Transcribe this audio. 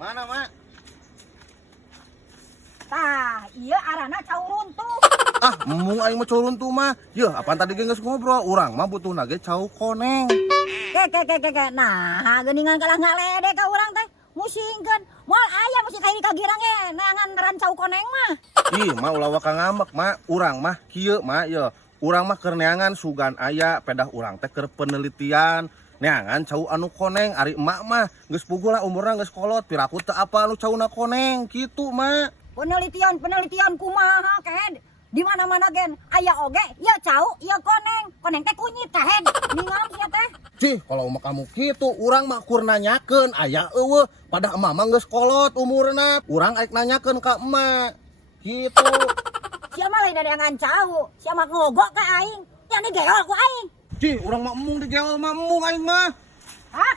Mana, Mak? Tah, iya arana cau runtuh. Ah, mung aing mah cau runtuh mah. Yeuh, apaan tadi geus ngobrol? Urang mah butuh nage cau koneng. Ke. Nah, geuningan kalah ngalede ka urang teh. Musingkeun. Moal aya musik kayak kagirang ge neangan ngaran cau koneng mah. Ih, mah ulah waka ngambek, Mak. Urang mah kieu, Mak, yeuh. Urang mah keur neangan sugan aya pedah urang teh keur penelitian. Neangan cau anu koneng ari emak mah geus puguh lah umurna geus kolot piraku teu apa anu cauna koneng kitu, Mak. Penelitian kumaha ked? Di mana-mana gen aya oge ya cau, ya koneng. Koneng teh kunyit kahed. Ningal sia teh. Cih, kalau emak kamu gitu, urang mah kur nanyakeun aya eueuh, pada emak mah geus kolot umurna. Urang aik nanyakeun ka emak. Gitu. Sia mah lain dadangan cau. Sia mah ngogok ka aing. Yang digeol ku aing. Cih, urang mah emung digeol mah emung aing mah. Hah?